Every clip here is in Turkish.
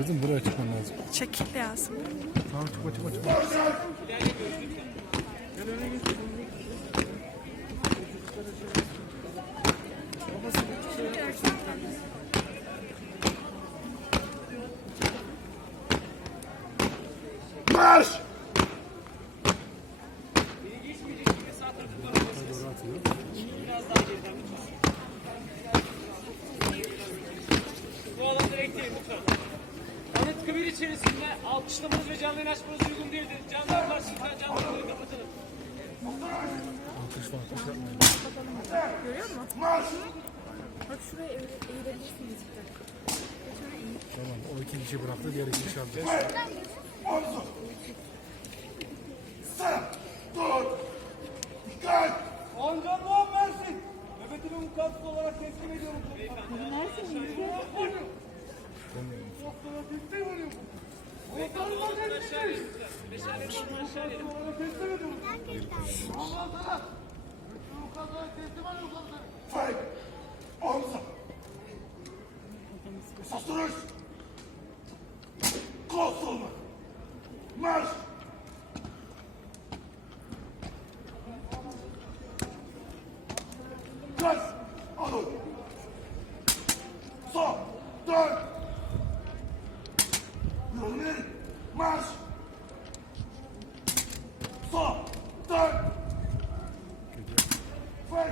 Kızım buraya çıkman lazım. Çekil lazım. Tamam çıkma çıkma çıkma. Marş! Bu alanda bekleyin lütfen. Anıtkabir içerisinde alkışlamanız ve canlı açmanız uygun değildir. Canlılar karşısında canlıları kapatalım. Alkış alkış yapmayın. Marş! Bak şuraya eğ- eğilebilirsiniz bir dakika. Tamam o iki kişi bıraktı diğer iki kişi alacağız. Omzu! Sağ! Dur! Dikkat! Ancak Doğan versin. Nöbetimi mukatip olarak teslim ediyorum. Fay! Omzu! Susturuş! Kol solma! Marş! Kaç! Alın! Sol! Dön! Yönleri! Marş! Sol! Dön! Fay!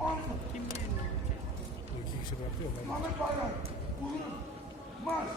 Omzu! O iki kişi bıraktı ya. ben- Mehmet Bayram! Buyurun! Marş!